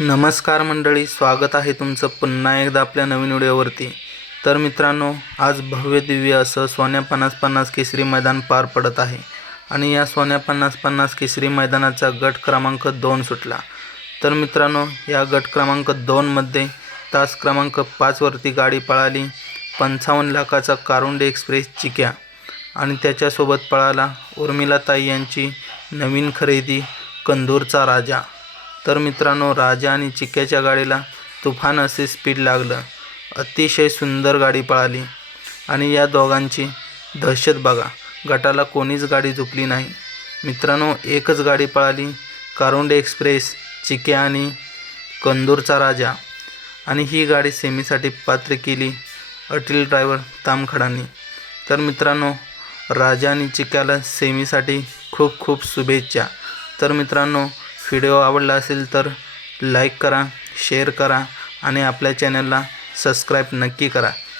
नमस्कार मंडळी स्वागत आहे तुमचं पुन्हा एकदा आपल्या नवीन व्हिडिओवरती. तर मित्रांनो आज भव्य दिव्य असं सोन्या पन्नास पन्नास केसरी मैदान पार पडत आहे आणि या सोन्या पन्नास पन्नास केसरी मैदानाचा गट क्रमांक दोन सुटला. तर मित्रांनो या गट क्रमांक दोनमध्ये तास क्रमांक पाचवरती गाडी पळाली पंचावन्न लाखाचा कारुंडे एक्सप्रेस चिक्या आणि त्याच्यासोबत पळाला उर्मिलाताई यांची नवीन खरेदी कंदूरचा राजा. तर मित्रांनो राजा आणि चिक्क्याच्या गाडीला तुफान असे स्पीड लागलं. अतिशय सुंदर गाडी पळाली. आणि या दोघांची दहशत बघा गटाला कोणीच गाडी झुकली नाही. मित्रांनो एकच गाडी पळाली कारुंडे एक्सप्रेस चिक्या आणि कंदूरचा राजा. आणि ही गाडी सेमीसाठी पात्र केली अटील ड्रायव्हर तामखडांनी. तर मित्रांनो राजा आणि चिक्याला सेमीसाठी खूप खूप शुभेच्छा. तर मित्रांनो व्हिडिओ आवडला असेल तर लाईक करा शेअर करा आणि आपल्या चॅनलला सबस्क्राईब नक्की करा.